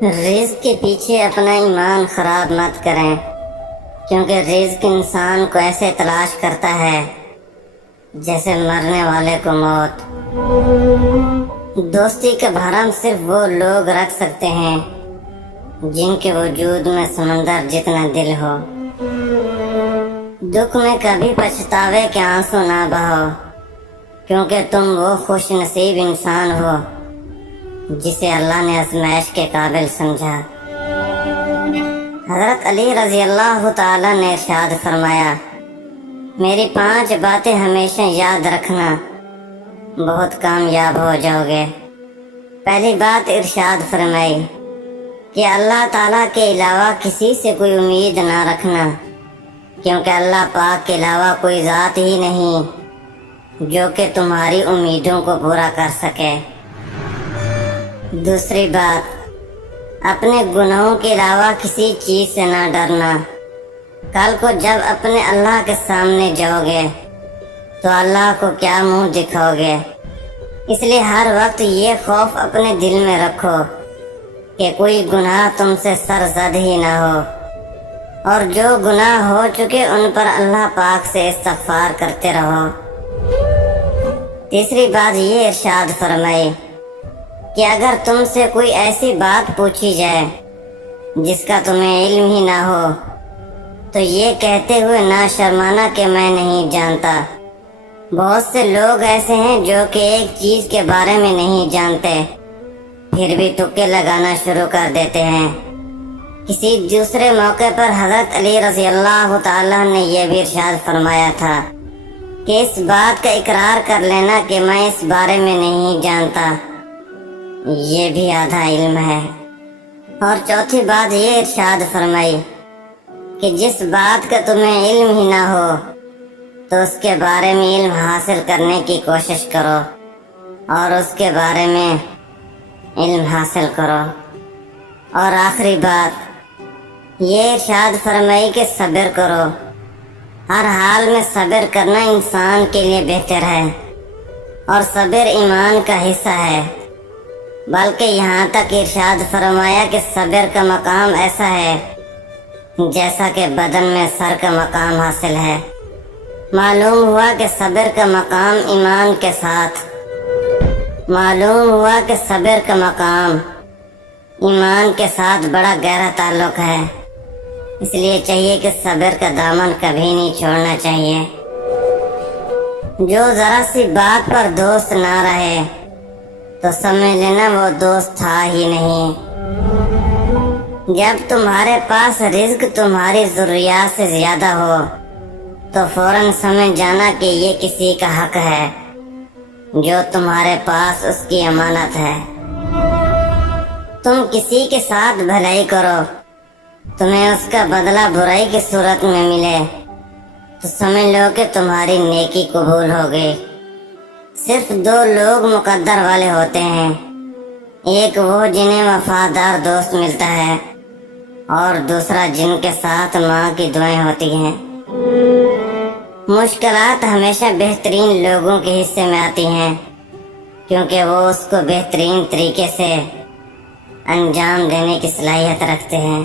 رزق کے پیچھے اپنا ایمان خراب مت کریں، کیونکہ رزق انسان کو ایسے تلاش کرتا ہے جیسے مرنے والے کو موت۔ دوستی کا بھرم صرف وہ لوگ رکھ سکتے ہیں جن کے وجود میں سمندر جتنا دل ہو۔ دکھ میں کبھی پچھتاوے کے آنسو نہ بہو، کیونکہ تم وہ خوش نصیب انسان ہو جسے اللہ نے آزمائش کے قابل سمجھا۔ حضرت علی رضی اللہ تعالی نے ارشاد فرمایا، میری 5 باتیں ہمیشہ یاد رکھنا، بہت کامیاب ہو جاؤ گے۔ پہلی بات ارشاد فرمائی کہ اللہ تعالیٰ کے علاوہ کسی سے کوئی امید نہ رکھنا، کیونکہ اللہ پاک کے علاوہ کوئی ذات ہی نہیں جو کہ تمہاری امیدوں کو پورا کر سکے۔ دوسری بات، اپنے گناہوں کے علاوہ کسی چیز سے نہ ڈرنا۔ کل کو جب اپنے اللہ کے سامنے جاؤ گے تو اللہ کو کیا منہ دکھاؤ گے، اس لیے ہر وقت یہ خوف اپنے دل میں رکھو کہ کوئی گناہ تم سے سرزد ہی نہ ہو، اور جو گناہ ہو چکے ان پر اللہ پاک سے استغفار کرتے رہو۔ تیسری بات یہ ارشاد فرمائی کہ اگر تم سے کوئی ایسی بات پوچھی جائے جس کا تمہیں علم ہی نہ ہو تو یہ کہتے ہوئے نہ شرمانا کہ میں نہیں جانتا۔ بہت سے لوگ ایسے ہیں جو کہ ایک چیز کے بارے میں نہیں جانتے، پھر بھی تکے لگانا شروع کر دیتے ہیں۔ کسی دوسرے موقع پر حضرت علی رضی اللہ تعالیٰ نے یہ بھی ارشاد فرمایا تھا کہ اس بات کا اقرار کر لینا کہ میں اس بارے میں نہیں جانتا، یہ بھی آدھا علم ہے۔ اور چوتھی بات یہ ارشاد فرمائی کہ جس بات کا تمہیں علم ہی نہ ہو تو اس کے بارے میں علم حاصل کرنے کی کوشش کرو، اور اس کے بارے میں علم حاصل کرو۔ اور آخری بات یہ ارشاد فرمائی کہ صبر کرو۔ ہر حال میں صبر کرنا انسان کے لیے بہتر ہے، اور صبر ایمان کا حصہ ہے۔ بلکہ یہاں تک ارشاد فرمایا کہ صبر کا مقام ایسا ہے جیسا کہ بدن میں سر کا مقام حاصل ہے۔ معلوم ہوا کہ صبر کا مقام ایمان کے ساتھ ایمان کے ساتھ بڑا گہرا تعلق ہے، اس لیے چاہیے کہ صبر کا دامن کبھی نہیں چھوڑنا چاہیے۔ جو ذرا سی بات پر دوست نہ رہے تو سمجھ لینا وہ دوست تھا ہی نہیں۔ جب تمہارے پاس رزق تمہاری ضروریات سے زیادہ ہو تو فوراً سمجھ جانا کہ یہ کسی کا حق ہے جو تمہارے پاس اس کی امانت ہے۔ تم کسی کے ساتھ بھلائی کرو، تمہیں اس کا بدلہ برائی کی صورت میں ملے تو سمجھ لو کہ تمہاری نیکی قبول ہو گئی۔ صرف 2 لوگ مقدر والے ہوتے ہیں، ایک وہ جنہیں وفادار دوست ملتا ہے، اور دوسرا جن کے ساتھ ماں کی دعائیں ہوتی ہیں۔ مشکلات ہمیشہ بہترین لوگوں کے حصے میں آتی ہیں، کیونکہ وہ اس کو بہترین طریقے سے انجام دینے کی صلاحیت رکھتے ہیں۔